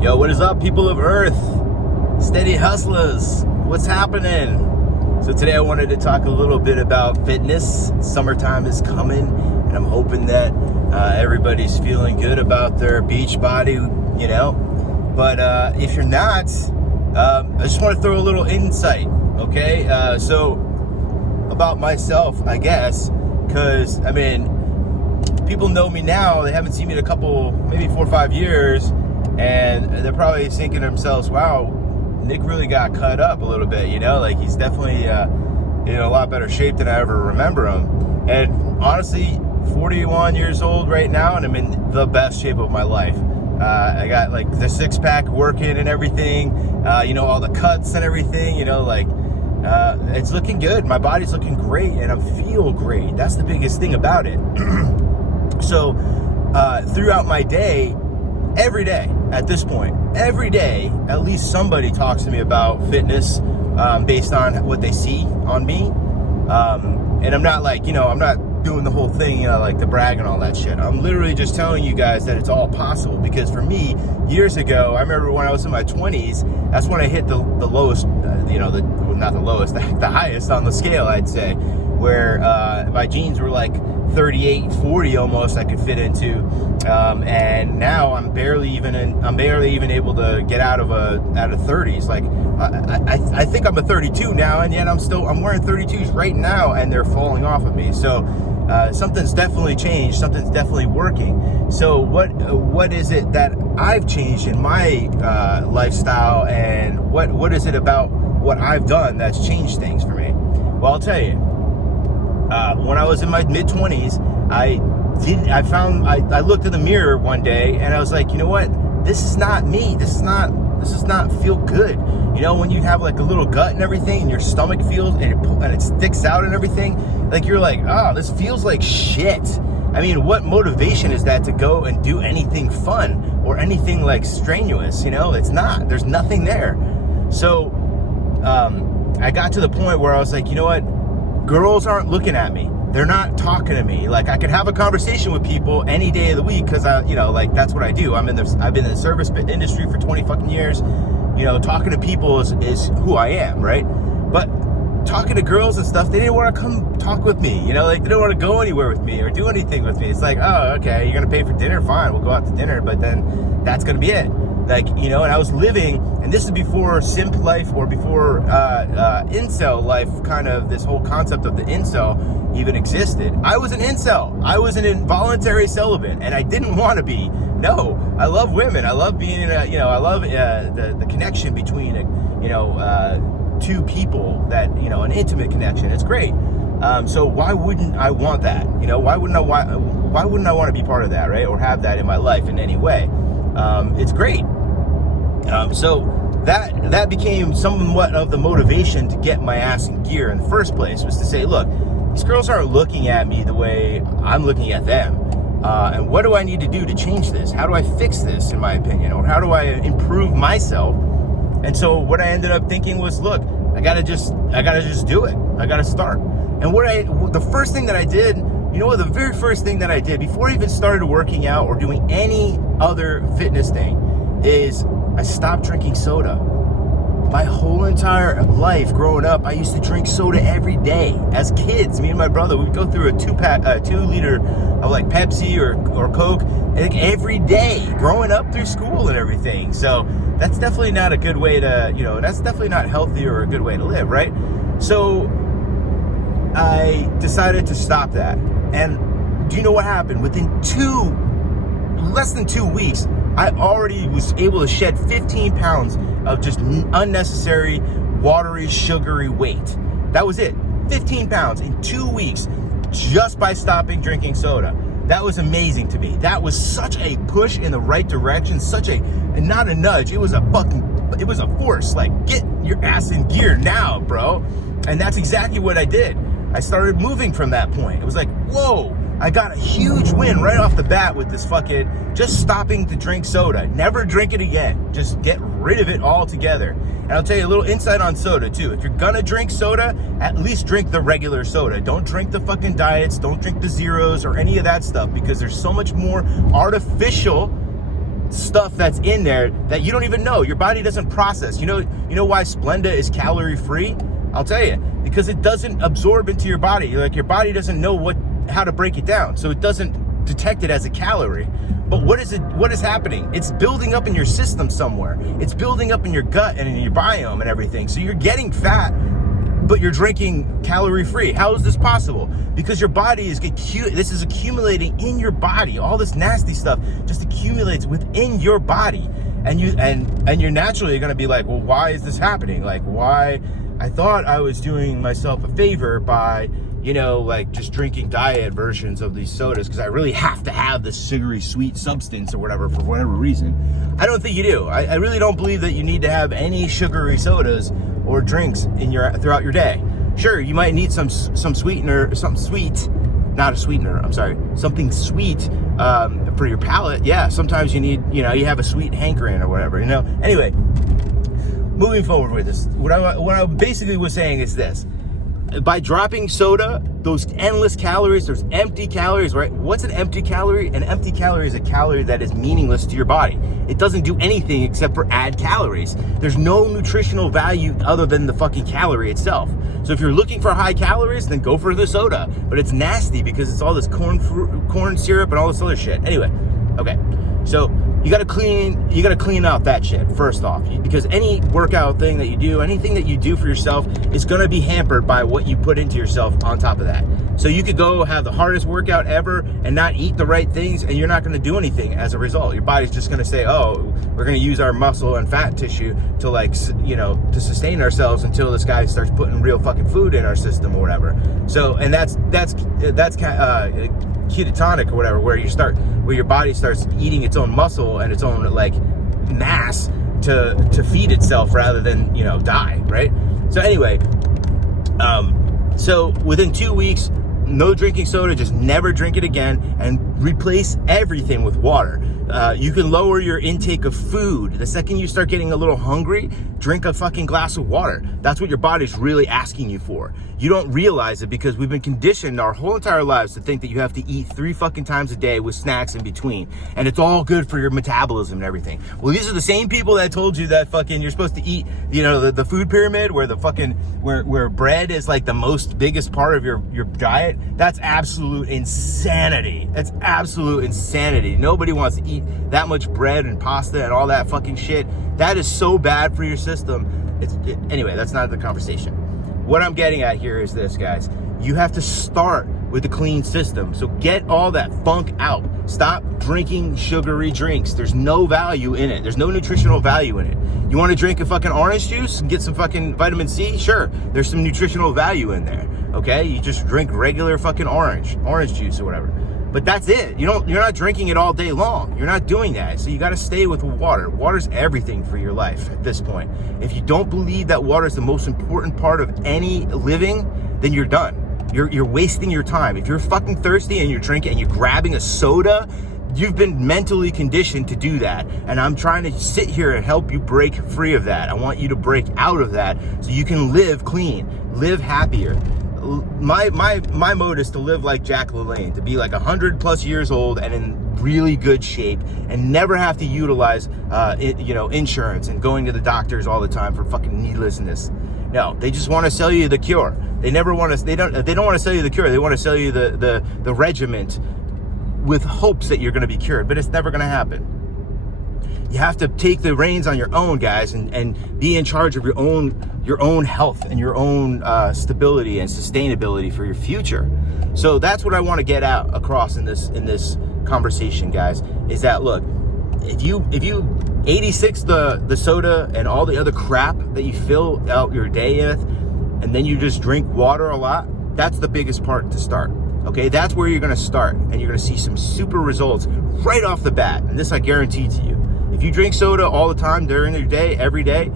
Yo, what is up, people of Earth? Steady hustlers, what's happening? So today I wanted to talk a little bit about fitness. Summertime is coming, and I'm hoping that everybody's feeling good about their beach body, you know. But if you're not, I just want to throw a little insight, okay? So about myself, I guess, because, I mean, people know me now. They haven't seen me in a couple, maybe 4 or 5 years, and they're probably thinking to themselves, wow, Nick really got cut up a little bit, you know? Like, he's definitely in a lot better shape than I ever remember him. And honestly, 41 years old right now, and I'm in the best shape of my life. I got, like, the six-pack working and everything, you know, all the cuts and everything, you know, like, it's looking good. My body's looking great, and I feel great. That's the biggest thing about it. So, throughout my day, every day at this point, every day, at least somebody talks to me about fitness based on what they see on me. And I'm not like, you know, I'm not doing the whole thing, you know, like the brag and all that shit. I'm literally just telling you guys that it's all possible, because for me, years ago, I remember when I was in my 20s, that's when I hit the lowest, you know, not the lowest, the highest on the scale, I'd say, where my jeans were like 38, 40 almost I could fit into, and now I'm barely even able to get out of 30s. Like I think I'm a 32 now, and yet I'm wearing 32s right now, and they're falling off of me. So something's definitely changed. Something's definitely working. So what is it that I've changed in my lifestyle, and what is it about what I've done that's changed things for me? Well, I'll tell you. When I was in my mid-20s, I looked in the mirror one day, and I was like, you know what? This is not me. This is not feel good. You know, when you have like a little gut and everything, and your stomach feels, and it sticks out and everything, like you're like, oh, this feels like shit. I mean, what motivation is that to go and do anything fun or anything like strenuous? You know, it's not. There's nothing there. So I got to the point where I was like, you know what? Girls aren't looking at me. They're not talking to me. Like, I could have a conversation with people any day of the week, because you know, like, that's what I do. I've been in the service industry for 20 fucking years. You know, talking to people is who I am, right? But talking to girls and stuff, they didn't want to come talk with me. You know, like, they didn't want to go anywhere with me or do anything with me. It's like, oh, okay, you're gonna pay for dinner, fine, we'll go out to dinner, but then that's gonna be it. Like, you know, and I was living, and this is before simp life, or before incel life, kind of this whole concept of the incel even existed. I was an incel. I was an involuntary celibate, and I didn't want to be. No, I love women. I love being in you know, I love the connection between, you know, two people, that, you know, an intimate connection. It's great. So why wouldn't I want that? You know, why wouldn't I want to be part of that, right? Or have that in my life in any way? It's great. So that became somewhat of the motivation to get my ass in gear in the first place, was to say, look, these girls aren't looking at me the way I'm looking at them. And what do I need to do to change this? How do I fix this, in my opinion? Or how do I improve myself? And so what I ended up thinking was, look, I gotta just do it. I gotta start. And the first thing that I did, you know what, the very first thing that I did before I even started working out or doing any other fitness thing, is I stopped drinking soda. My whole entire life growing up, I used to drink soda every day. As kids, me and my brother, we'd go through a 2-liter of like Pepsi or Coke, like every day, growing up through school and everything. So that's definitely not a good way to, you know, that's definitely not healthy or a good way to live, right? So I decided to stop that. And do you know what happened? Within less than 2 weeks, I already was able to shed 15 pounds of just unnecessary, watery, sugary weight. That was it. 15 pounds in 2 weeks, just by stopping drinking soda. That was amazing to me. That was such a push in the right direction, and not a nudge. It was a force. Like, get your ass in gear now, bro. And that's exactly what I did. I started moving from that point. It was like, whoa. I got a huge win right off the bat with this just stopping to drink soda. Never drink it again. Just get rid of it altogether. And I'll tell you a little insight on soda too. If you're gonna drink soda, at least drink the regular soda. Don't drink the fucking diets, don't drink the zeros or any of that stuff, because there's so much more artificial stuff that's in there that you don't even know. Your body doesn't process. You know why Splenda is calorie free? I'll tell you, because it doesn't absorb into your body. Like, your body doesn't know how to break it down, so it doesn't detect it as a calorie. But what is happening? It's building up in your system somewhere. It's building up in your gut and in your biome and everything. So you're getting fat, but you're drinking calorie free. How is this possible? Because your body this is accumulating in your body. All this nasty stuff just accumulates within your body, and you're naturally going to be like, well, why is this happening? Like, why? I thought I was doing myself a favor by, like, just drinking diet versions of these sodas because I really have to have this sugary sweet substance or whatever for whatever reason. I don't think you do. I really don't believe that you need to have any sugary sodas or drinks throughout your day. Sure, you might need some sweetener, something sweet, not a sweetener, I'm sorry, something sweet for your palate. Yeah, sometimes you need, you have a sweet hankering or whatever, Anyway, moving forward with this, what I basically was saying is this. By dropping soda, those endless calories, those empty calories, right? What's an empty calorie? An empty calorie is a calorie that is meaningless to your body. It doesn't do anything except for add calories. There's no nutritional value other than the fucking calorie itself. So if you're looking for high calories, then go for the soda. But it's nasty because it's all this corn syrup and all this other shit. Anyway, okay. So you gotta clean out that shit first off, because any workout thing that you do, anything that you do for yourself is gonna be hampered by what you put into yourself on top of that. So you could go have the hardest workout ever and not eat the right things, and you're not gonna do anything as a result. Your body's just gonna say, oh, we're gonna use our muscle and fat tissue to, like, to sustain ourselves until this guy starts putting real fucking food in our system or whatever. So, and that's kind of ketogenic or whatever, where your body starts eating its own muscle and its own, like, mass to feed itself rather than, die, right? So anyway, so within 2 weeks, no drinking soda, just never drink it again, and replace everything with water. You can lower your intake of food. The second you start getting a little hungry, drink a fucking glass of water. That's what your body's really asking you for. You don't realize it because we've been conditioned our whole entire lives to think that you have to eat 3 fucking times a day with snacks in between, and it's all good for your metabolism and everything. Well, these are the same people that told you that fucking you're supposed to eat, the food pyramid where the fucking where bread is like the biggest part of your diet. That's absolute insanity. That's absolute insanity. Nobody wants to eat that much bread and pasta and all that fucking shit. That is so bad for your system. Anyway, that's not the conversation. What I'm getting at here is this, guys. You have to start with a clean system. So get all that funk out. Stop drinking sugary drinks. There's no value in it. There's no nutritional value in it. You want to drink a fucking orange juice and get some fucking vitamin C? Sure, there's some nutritional value in there. Okay, you just drink regular fucking orange juice or whatever. But that's it. You're not drinking it all day long. You're not doing that. So you got to stay with water. Water's everything for your life at this point. If you don't believe that water is the most important part of any living, then you're done. You're wasting your time. If you're fucking thirsty and you're drinking and you're grabbing a soda, you've been mentally conditioned to do that. And I'm trying to sit here and help you break free of that. I want you to break out of that so you can live clean, live happier. My mode is to live like Jack LaLanne, to be like 100+ years old and in really good shape, and never have to utilize insurance and going to the doctors all the time for fucking needlessness. No, they just want to sell you the cure. They don't want to sell you the cure. They want to sell you the regiment with hopes that you're going to be cured, but it's never going to happen. You have to take the reins on your own, guys, and be in charge of your own health and your own stability and sustainability for your future. So that's what I want to get out across in this conversation, guys, is that, look, if you 86 the soda and all the other crap that you fill out your day with, and then you just drink water a lot, that's the biggest part to start. Okay, that's where you're going to start, and you're going to see some super results right off the bat, and this I guarantee to you. If you drink soda all the time during your day, every day,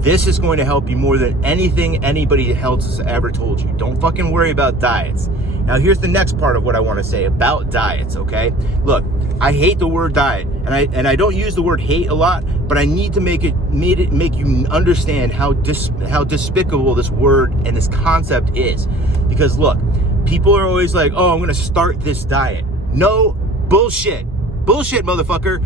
this is going to help you more than anything anybody else has ever told you. Don't fucking worry about diets. Now, here's the next part of what I want to say about diets, okay? Look, I hate the word diet, and I don't use the word hate a lot, but I need to make you understand how despicable this word and this concept is. Because look, people are always like, oh, I'm going to start this diet. No, bullshit. Bullshit, motherfucker.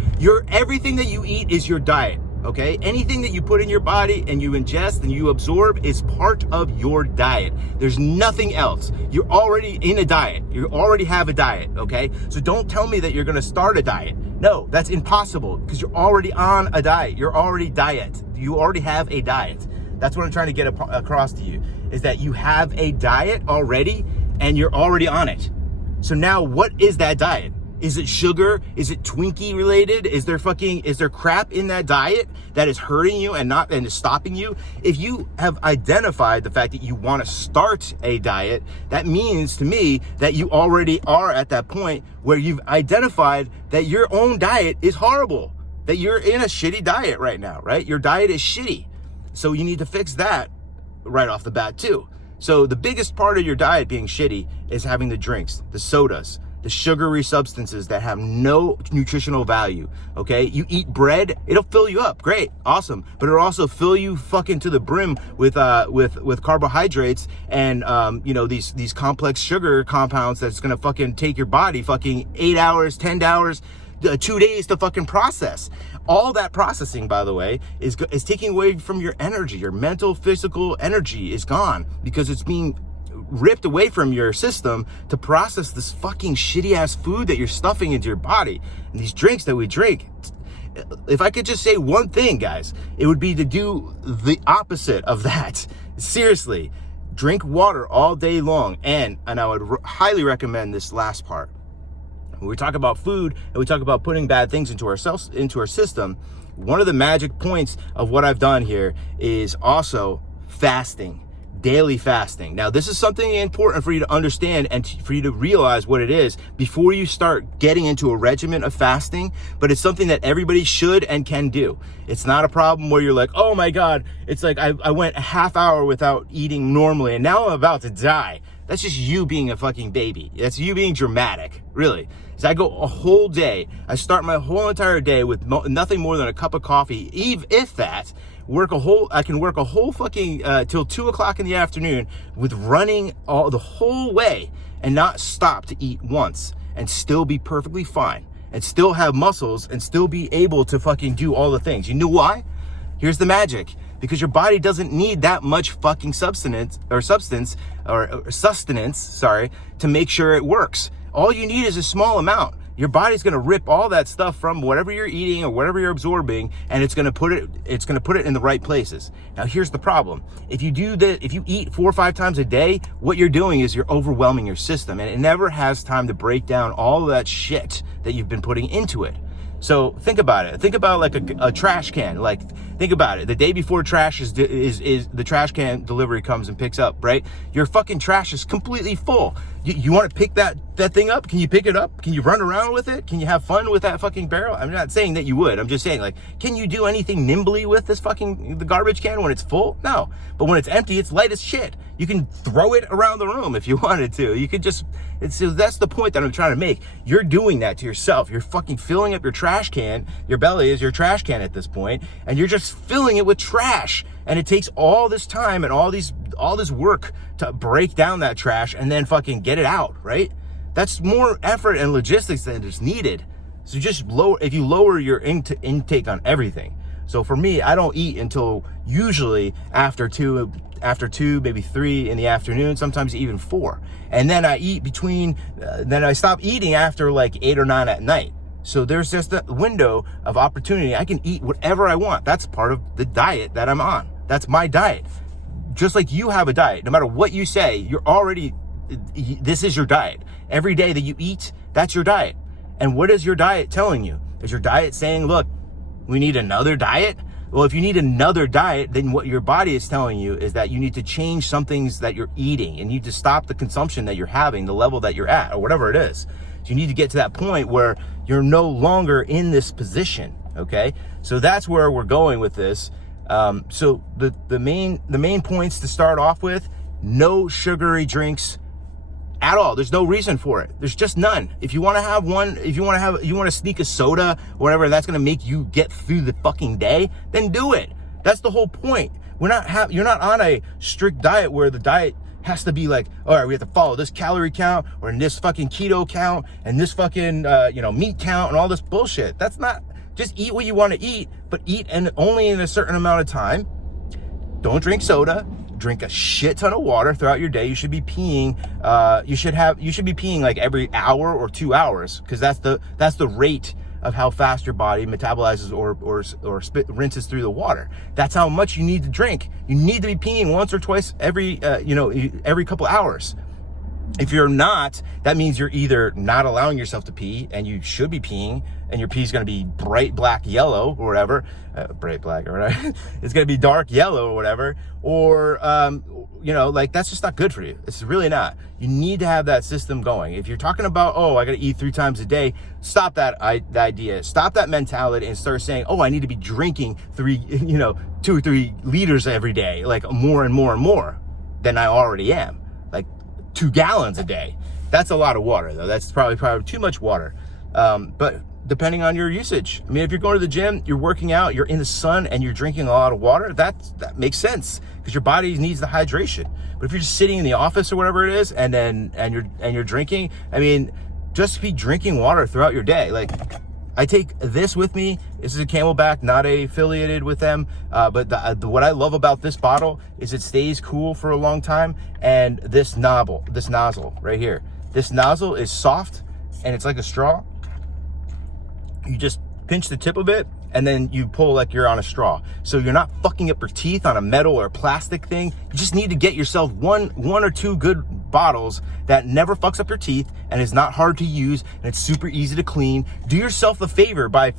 Everything that you eat is your diet, okay? Anything that you put in your body and you ingest and you absorb is part of your diet. There's nothing else. You're already in a diet. You already have a diet, okay? So don't tell me that you're gonna start a diet. No, that's impossible because you're already on a diet. You're already diet. You already have a diet. That's what I'm trying to get across to you, is that you have a diet already and you're already on it. So now what is that diet? Is it sugar? Is it Twinkie related? Is there crap in that diet that is hurting you and is stopping you? If you have identified the fact that you want to start a diet, that means to me that you already are at that point where you've identified that your own diet is horrible, that you're in a shitty diet right now, right? Your diet is shitty. So you need to fix that right off the bat too. So the biggest part of your diet being shitty is having the drinks, the sodas, the sugary substances that have no nutritional value, okay? You eat bread, it'll fill you up, great, awesome, but it'll also fill you fucking to the brim with carbohydrates and these complex sugar compounds that's gonna fucking take your body fucking 8 hours, 10 hours, 2 days to fucking process. All that processing, by the way, is taking away from your energy. Your mental, physical energy is gone because it's being ripped away from your system to process this fucking shitty ass food that you're stuffing into your body. And these drinks that we drink, if I could just say one thing, guys, it would be to do the opposite of that. Seriously, drink water all day long. And I would highly recommend this last part. When we talk about food and we talk about putting bad things into our system, one of the magic points of what I've done here is also fasting. Daily fasting. Now, this is something important for you to understand and for you to realize what it is before you start getting into a regimen of fasting, but it's something that everybody should and can do. It's not a problem where you're like, oh my God, it's like I went a half hour without eating normally and now I'm about to die. That's just you being a fucking baby. That's you being dramatic, really. So I go a whole day. I start my whole entire day with nothing more than a cup of coffee, if that. I can work a whole fucking till 2 o'clock in the afternoon with running the whole way and not stop to eat once and still be perfectly fine and still have muscles and still be able to fucking do all the things. You know why? Here's the magic. Because your body doesn't need that much fucking sustenance, to make sure it works. All you need is a small amount. Your body's gonna rip all that stuff from whatever you're eating or whatever you're absorbing, and it's gonna put it in the right places. Now, here's the problem. If you eat 4 or 5 times a day, what you're doing is you're overwhelming your system, and it never has time to break down all of that shit that you've been putting into it. So think about it. Think about like a trash can. Like, think about it. The day before trash is the trash can delivery comes and picks up, right? Your fucking trash is completely full. You want to pick that thing up? Can you pick it up? Can you run around with it? Can you have fun with that fucking barrel? I'm not saying that you would. I'm just saying, like, can you do anything nimbly with the garbage can when it's full? No. But when it's empty, it's light as shit. You can throw it around the room if you wanted to. You could just, so that's the point that I'm trying to make. You're doing that to yourself. You're fucking filling up your trash can. Your belly is your trash can at this point, and you're just filling it with trash. And it takes all this time and all this work to break down that trash and then fucking get it out, right? That's more effort and logistics than is needed. So if you lower your intake on everything. So for me, I don't eat until usually after 2, maybe 3 in the afternoon, sometimes even 4. And then I eat then I stop eating after like 8 or 9 at night. So there's just a window of opportunity. I can eat whatever I want. That's part of the diet that I'm on. That's my diet. Just like you have a diet, no matter what you say, this is your diet. Every day that you eat, that's your diet. And what is your diet telling you? Is your diet saying, look, we need another diet? Well, if you need another diet, then what your body is telling you is that you need to change some things that you're eating and you need to stop the consumption that you're having, the level that you're at, or whatever it is. So you need to get to that point where you're no longer in this position, okay? So that's where we're going with this. So the main points to start off with: no sugary drinks at all. There's no reason for it. There's just none. If you want to have one, you want to sneak a soda or whatever, that's going to make you get through the fucking day, then do it. That's the whole point. You're not on a strict diet where the diet has to be like, all right, we have to follow this calorie count or this fucking keto count and this fucking, meat count and all this bullshit. That's not, just eat what you want to eat, but eat and only in a certain amount of time. Don't drink soda. Drink a shit ton of water throughout your day. You should be peeing. You should be peeing like every hour or 2 hours, because that's the rate of how fast your body metabolizes or rinses through the water. That's how much you need to drink. You need to be peeing once or twice every couple hours. If you're not, that means you're either not allowing yourself to pee, and you should be peeing, and your pee is going to be bright black yellow or whatever, bright black or whatever. It's going to be dark yellow or whatever, or like that's just not good for you. It's really not. You need to have that system going. If you're talking about, oh, I got to eat 3 times a day, stop that idea. Stop that mentality and start saying, oh, I need to be drinking 2 or 3 liters every day, like more and more and more than I already am. Like 2 gallons a day. That's a lot of water, though. That's probably too much water. But depending on your usage, I mean, if you're going to the gym, you're working out, you're in the sun, and you're drinking a lot of water, that makes sense, because your body needs the hydration. But if you're just sitting in the office or whatever it is, and you're drinking, I mean, just be drinking water throughout your day. Like, I take this with me. This is a Camelback, not affiliated with them. But what I love about this bottle is it stays cool for a long time. And this nozzle right here, this nozzle is soft and it's like a straw. You just pinch the tip of it and then you pull like you're on a straw. So you're not fucking up your teeth on a metal or plastic thing. You just need to get yourself one or 2 good bottles that never fucks up your teeth and is not hard to use and it's super easy to clean. Do yourself a favor by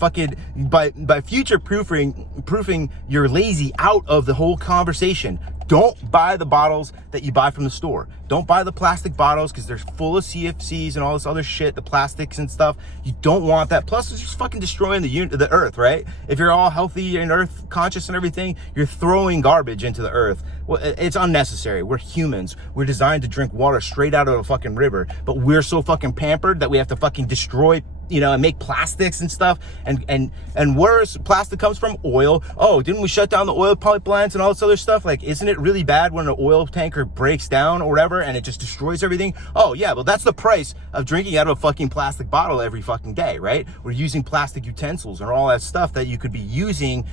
future proofing your lazy out of the whole conversation. Don't buy the bottles that you buy from the store. Don't buy the plastic bottles, because they're full of CFCs and all this other shit, the plastics and stuff. You don't want that. Plus, it's just fucking destroying the earth, right? If you're all healthy and earth conscious and everything, you're throwing garbage into the earth. Well, it's unnecessary. We're humans. We're designed to drink water straight out of a fucking river, but we're so fucking pampered that we have to fucking destroy, and make plastics and stuff. And where plastic comes from? Oil. Oh, didn't we shut down the oil pipelines and all this other stuff? Like, isn't it really bad when an oil tanker breaks down or whatever and it just destroys everything? Oh yeah, well, that's the price of drinking out of a fucking plastic bottle every fucking day, right? We're using plastic utensils and all that stuff that you could be using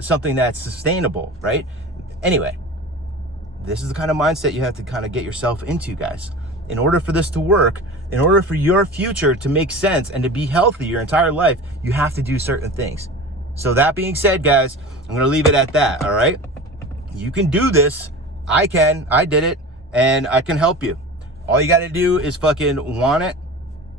something that's sustainable, right? Anyway, this is the kind of mindset you have to kind of get yourself into, guys. In order for this to work, in order for your future to make sense and to be healthy your entire life, you have to do certain things. So that being said, guys, I'm going to leave it at that, all right? You can do this. I can. I did it, and I can help you. All you got to do is fucking want it,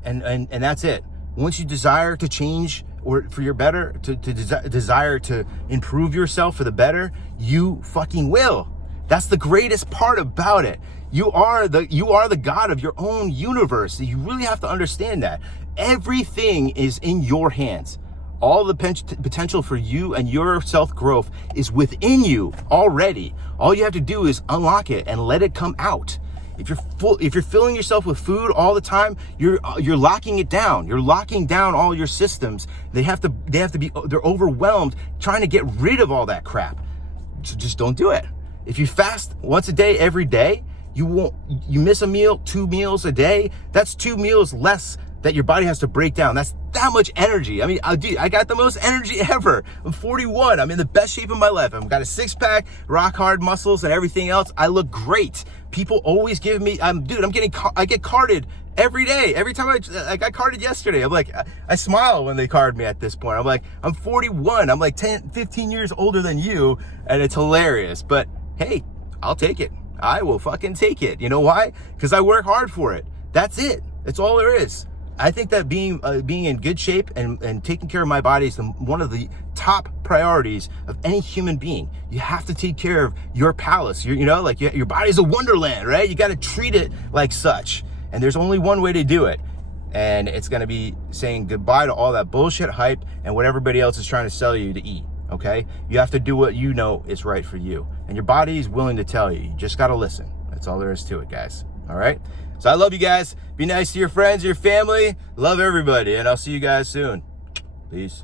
and that's it. Once you desire to change or for your better, to desire to improve yourself for the better, you fucking will. That's the greatest part about it. You are the god of your own universe. You really have to understand that. Everything is in your hands. All the potential for you and your self-growth is within you already. All you have to do is unlock it and let it come out. If you're filling yourself with food all the time, you're locking it down. You're locking down all your systems. They're overwhelmed trying to get rid of all that crap. So just don't do it. If you fast once a day, every day, you miss a meal, 2 meals a day, that's 2 meals less that your body has to break down. That's that much energy. I mean, dude, I got the most energy ever. I'm 41. I'm in the best shape of my life. I've got a 6-pack, rock hard muscles and everything else. I look great. People always give me, I get carded every day. Every time I got carded yesterday, I'm like, I smile when they card me at this point. I'm like, I'm 41. I'm like 10, 15 years older than you. And it's hilarious. But hey, I'll take it. I will fucking take it. You know why? Because I work hard for it. That's it. That's all there is. I think that being in good shape and taking care of my body is one of the top priorities of any human being. You have to take care of your palace. Your body's a wonderland, right? You got to treat it like such. And there's only one way to do it. And it's going to be saying goodbye to all that bullshit hype and what everybody else is trying to sell you to eat. Okay? You have to do what you know is right for you. And your body is willing to tell you. You just got to listen. That's all there is to it, guys. All right? So I love you guys. Be nice to your friends, your family. Love everybody. And I'll see you guys soon. Peace.